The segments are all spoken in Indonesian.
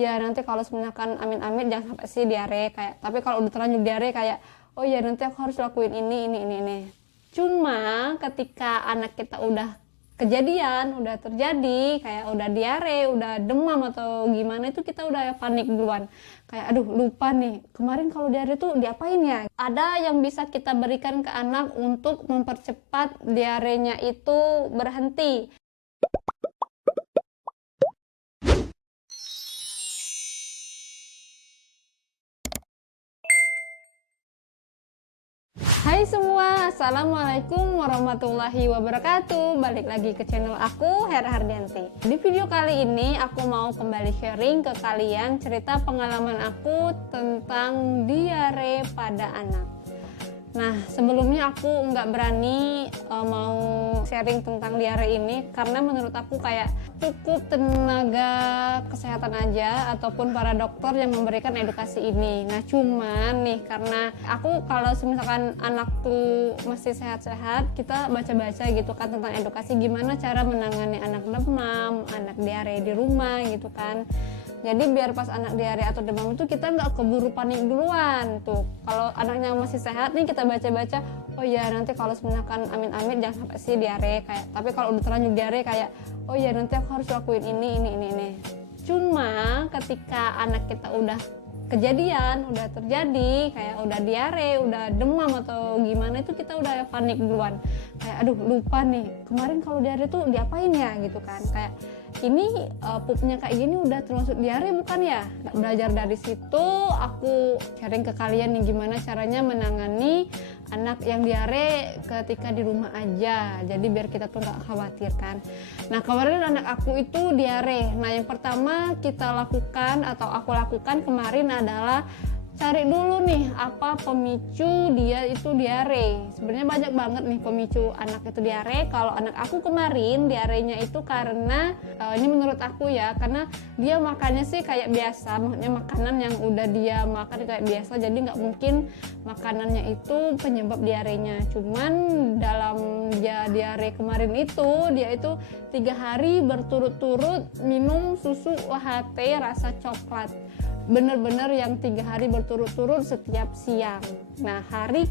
ya nanti kalau misalkan amit-amit jangan sampai sih diare kayak, tapi kalau udah terlanjur diare kayak oh ya nanti aku harus lakuin ini. Cuma ketika anak kita udah kejadian, udah terjadi kayak udah diare, udah demam atau gimana, itu kita udah panik duluan kayak aduh lupa nih kemarin kalau diare tuh diapain ya. Ada yang bisa kita berikan ke anak untuk mempercepat diarenya itu berhenti. Hai semua, assalamualaikum warahmatullahi wabarakatuh. Balik lagi ke channel aku, Hera Hardianti. Di video kali ini aku mau kembali sharing ke kalian cerita pengalaman aku tentang diare pada anak. Nah, sebelumnya aku nggak berani mau sharing tentang diare ini karena menurut aku kayak cukup tenaga kesehatan aja ataupun para dokter yang memberikan edukasi ini. Nah, cuman nih karena aku kalau misalkan anak tuh masih sehat-sehat, kita baca-baca gitu kan tentang edukasi gimana cara menangani anak demam, anak diare di rumah gitu kan. Jadi biar pas anak diare atau demam itu kita nggak keburu panik duluan tuh. Kalau anaknya masih sehat nih kita baca-baca, oh ya nanti kalau misalkan amit-amit jangan sampai sih diare kayak. Tapi kalau udah terlanjur diare kayak, oh ya nanti aku harus lakuin ini. Cuma ketika anak kita udah kejadian, udah terjadi kayak udah diare, udah demam atau gimana, itu kita udah panik duluan. Kayak aduh lupa nih kemarin kalau diare tuh diapain ya gitu kan. Kayak ini pupnya kayak gini udah termasuk diare bukan ya? Belajar dari situ aku sharing ke kalian nih gimana caranya menangani anak yang diare ketika di rumah aja. Jadi biar kita tuh nggak khawatir kan. Nah kemarin anak aku itu diare. Nah yang pertama kita lakukan atau aku lakukan kemarin adalah cari dulu nih apa pemicu dia itu diare. Sebenarnya banyak banget nih pemicu anak itu diare. Kalau anak aku kemarin diarenya itu karena ini menurut aku ya, karena dia makannya sih kayak biasa, maksudnya makanan yang udah dia makan kayak biasa, jadi nggak mungkin makanannya itu penyebab diarenya. Cuman dalam dia diare kemarin itu dia itu 3 hari berturut-turut minum susu UHT rasa coklat. Bener-bener yang 3 hari berturut-turut setiap siang. Nah hari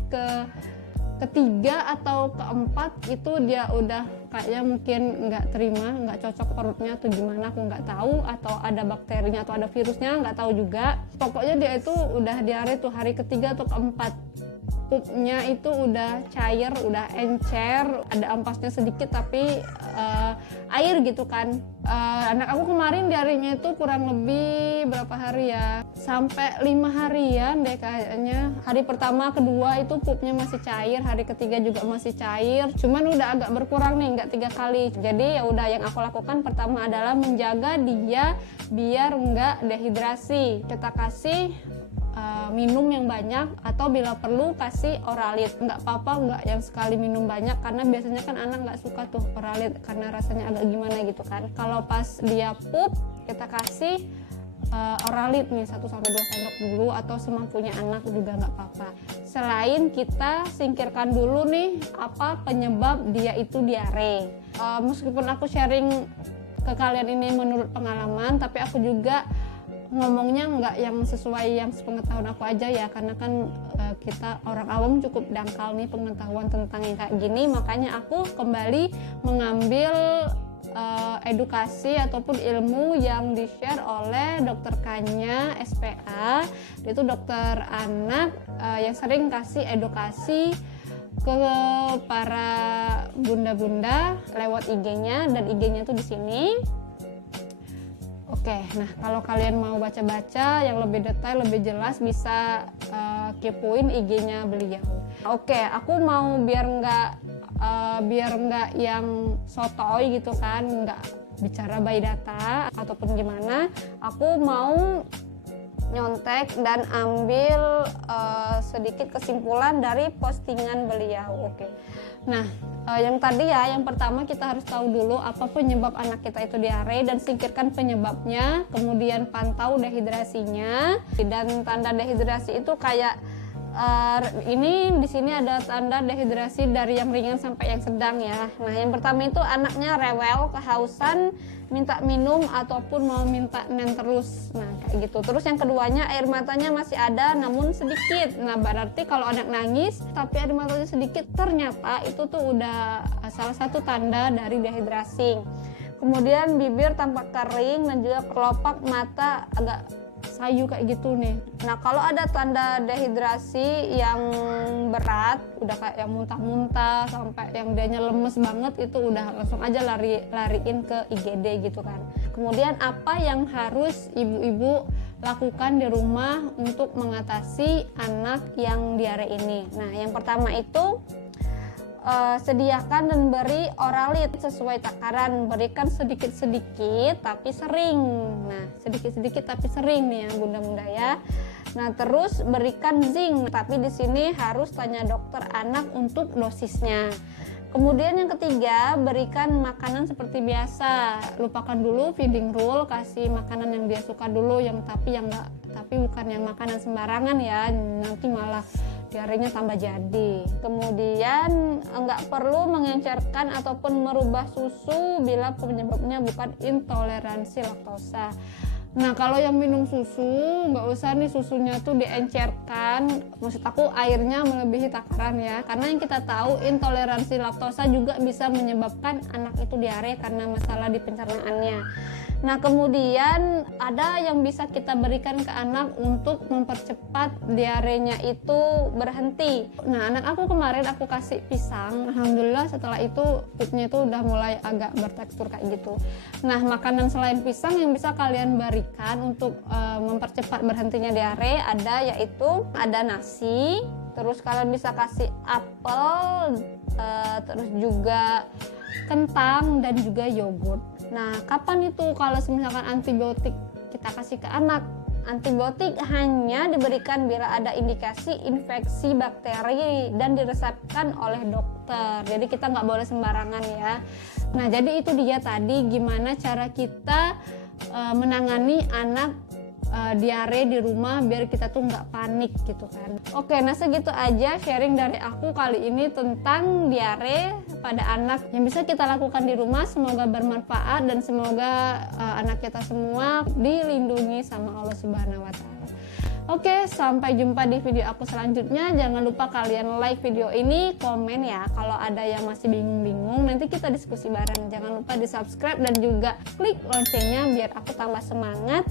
ketiga atau keempat itu dia udah kayaknya mungkin nggak terima, nggak cocok perutnya atau gimana aku nggak tahu, atau ada bakterinya atau ada virusnya nggak tahu juga. Pokoknya dia itu udah diare tuh hari ketiga atau keempat. Pupnya itu udah cair, udah encer, ada ampasnya sedikit tapi air gitu kan. Anak aku kemarin diarenya itu kurang lebih berapa hari ya, sampai 5 harian deh kayaknya. Hari pertama, kedua itu pupnya masih cair, hari ketiga juga masih cair, cuman udah agak berkurang nih, nggak 3 kali. Jadi ya udah yang aku lakukan pertama adalah menjaga dia biar nggak dehidrasi. Kita kasih minum yang banyak atau bila perlu kasih Oralit. Nggak apa-apa nggak yang sekali minum banyak karena biasanya kan anak nggak suka tuh Oralit karena rasanya agak gimana gitu kan. Kalau pas dia pup kita kasih Oralit nih 1-2 sendok dulu atau semampunya anak juga nggak apa-apa. Selain kita singkirkan dulu nih apa penyebab dia itu diare. Meskipun aku sharing ke kalian ini menurut pengalaman, tapi aku juga ngomongnya nggak yang sesuai yang sepengetahuan aku aja ya, karena kan kita orang awam cukup dangkal nih pengetahuan tentang yang kayak gini. Makanya aku kembali mengambil edukasi ataupun ilmu yang di-share oleh dokter Kanya SPA, itu dokter anak yang sering kasih edukasi ke para bunda-bunda lewat IG-nya, dan IG-nya tuh di sini. Oke, nah kalau kalian mau baca-baca yang lebih detail, lebih jelas bisa kepoin IG-nya beliau. Oke, aku mau biar nggak yang sotoy gitu kan, nggak bicara by data ataupun gimana. Aku mau nyontek dan ambil sedikit kesimpulan dari postingan beliau. Oke. Nah, yang tadi ya, yang pertama kita harus tahu dulu apa penyebab anak kita itu diare dan singkirkan penyebabnya, kemudian pantau dehidrasinya. Dan tanda dehidrasi itu kayak Ini di sini ada tanda dehidrasi dari yang ringan sampai yang sedang ya. Nah, yang pertama itu anaknya rewel, kehausan, minta minum ataupun mau minta nen terus. Nah, kayak gitu. Terus yang keduanya air matanya masih ada namun sedikit. Nah, berarti kalau anak nangis tapi air matanya sedikit, ternyata itu tuh udah salah satu tanda dari dehidrasi. Kemudian bibir tampak kering dan juga kelopak mata agak sayu kayak gitu nih. Nah, kalau ada tanda dehidrasi yang berat, udah kayak yang muntah-muntah sampai yang dianya lemes banget, itu udah langsung aja lariin ke IGD gitu kan. Kemudian apa yang harus ibu-ibu lakukan di rumah untuk mengatasi anak yang diare ini? Nah, yang pertama itu sediakan dan beri oralit sesuai takaran, berikan sedikit-sedikit tapi sering. Nah, sedikit-sedikit tapi sering nih ya bunda-bunda ya. Nah, terus berikan zinc, tapi di sini harus tanya dokter anak untuk dosisnya. Kemudian yang ketiga, berikan makanan seperti biasa. Lupakan dulu feeding rule, kasih makanan yang dia suka dulu, tapi bukan yang makanan sembarangan ya, nanti malah diarenya tambah jadi. Kemudian nggak perlu mengencerkan ataupun merubah susu bila penyebabnya bukan intoleransi laktosa. Nah, kalau yang minum susu nggak usah nih susunya tuh diencerkan, maksud aku airnya melebihi takaran ya, karena yang kita tahu intoleransi laktosa juga bisa menyebabkan anak itu diare karena masalah di pencernaannya. Nah, kemudian ada yang bisa kita berikan ke anak untuk mempercepat diarenya itu berhenti. Nah, anak aku kemarin aku kasih pisang, alhamdulillah setelah itu perutnya itu udah mulai agak bertekstur kayak gitu. Nah, makanan selain pisang yang bisa kalian berikan untuk mempercepat berhentinya diare yaitu ada nasi, terus kalian bisa kasih apel, terus juga kentang dan juga yogurt. Nah, kapan itu kalau misalkan antibiotik kita kasih ke anak? Antibiotik hanya diberikan bila ada indikasi infeksi bakteri dan diresepkan oleh dokter. Jadi kita nggak boleh sembarangan ya. Nah, jadi itu dia tadi gimana cara kita menangani anak diare di rumah biar kita tuh nggak panik gitu kan. Oke, nah segitu aja sharing dari aku kali ini tentang diare pada anak yang bisa kita lakukan di rumah. Semoga bermanfaat dan semoga anak kita semua dilindungi sama Allah Subhanahu wa Ta'ala. Oke, sampai jumpa di video aku selanjutnya. Jangan lupa kalian like video ini, komen ya kalau ada yang masih bingung-bingung, nanti kita diskusi bareng. Jangan lupa di subscribe dan juga klik loncengnya biar aku tambah semangat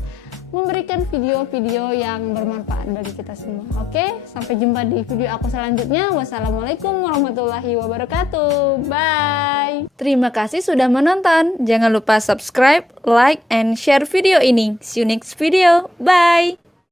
memberikan video-video yang bermanfaat bagi kita semua. Oke, sampai jumpa di video aku selanjutnya. Wassalamualaikum warahmatullahi wabarakatuh. Bye. Terima kasih sudah menonton. Jangan lupa subscribe, like, and share video ini. See you next video. Bye.